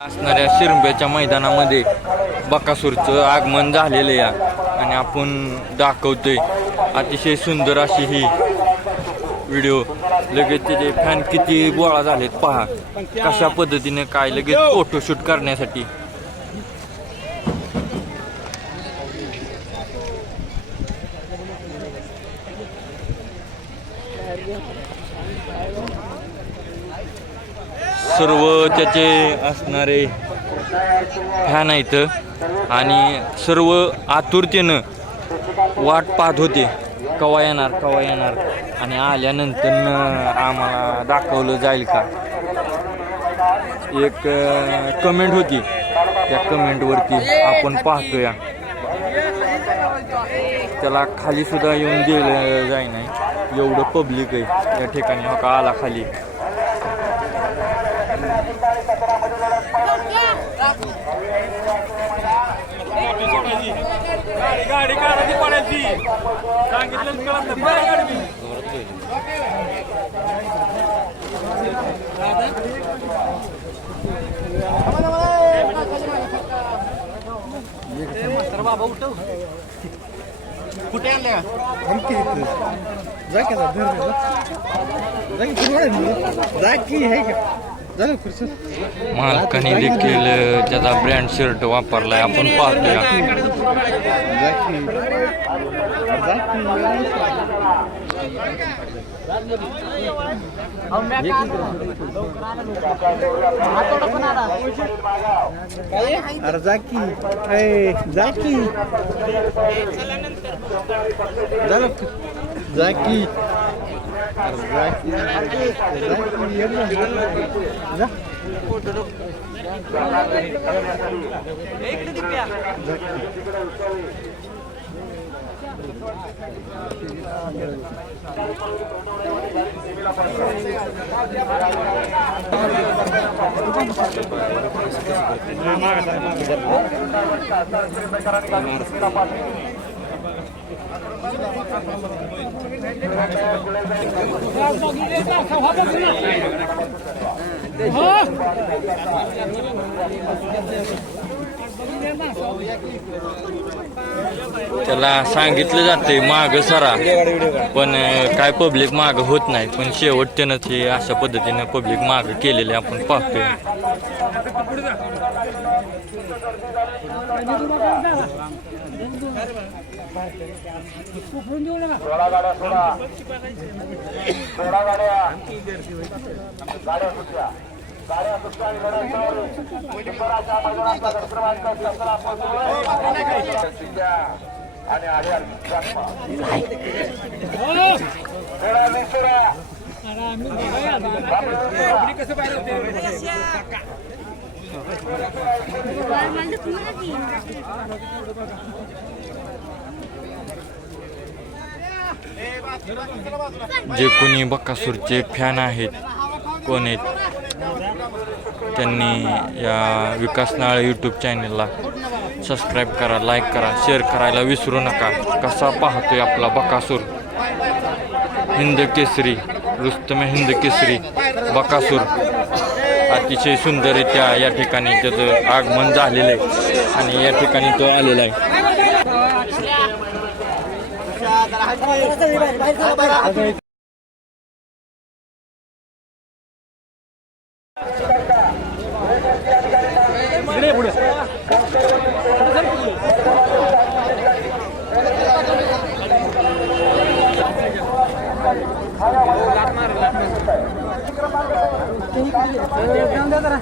असणाऱ्या शिरंब्याच्या मैदानामध्ये बकासूरचं आगमन झालेलं या आणि आपण दाखवतोय अतिशय सुंदर अशी ही व्हिडिओ. लगेच त्याचे फॅन किती गोळा झालेत पहा. कशा पद्धतीने काय लगेच फोटोशूट करण्यासाठी. सर्व त्याचे असणारे फॅन आहेत. आणि सर्व आतुरतेनं वाट पाहत होते. कवा येणार कवा येणार? आणि आल्यानंतर आम्हाला दाखवलं जाईल का? एक कमेंट होती. त्या कमेंटवरती आपण पाहतोया. त्याला खाली सुद्धा येऊन दिलं जाई नाही. एवढं पब्लिक आहे. या ठिकाणी हा का आला खाली. गाडी गाडी काढायची पडायची सांगितलं कळत नाही. बाहेर गाडी बी. मालकाने देखील त्याचा ब्रँड शर्ट वापरलाय आपण पाहतोय. जाकी. जाकी. झालं Terima kasih. जाकी जाकी ये ना. जा त्याला सांगितलं जाते माग सरा. पण काय पब्लिक माग होत नाही. पण शेवट त्यानं ते अशा पद्धतीनं पब्लिक माग केलेले आपण पाहतोय. आणि जे कोणी बक्कासूरचे फॅन आहेत कोण आहेत त्यांनी या विकास नाळ यूट्यूब चॅनलला सबस्क्राईब करा लाईक करा शेअर करायला विसरू नका. कसा पाहतोय आपला बकासूर? हिंद केसरी रुस्तम हिंद केसरी बकासूर. अतिशय सुंदररित्या या ठिकाणी त्याचं आगमन झालेलं आहे आणि या ठिकाणी तो आलेला आहे. দাদা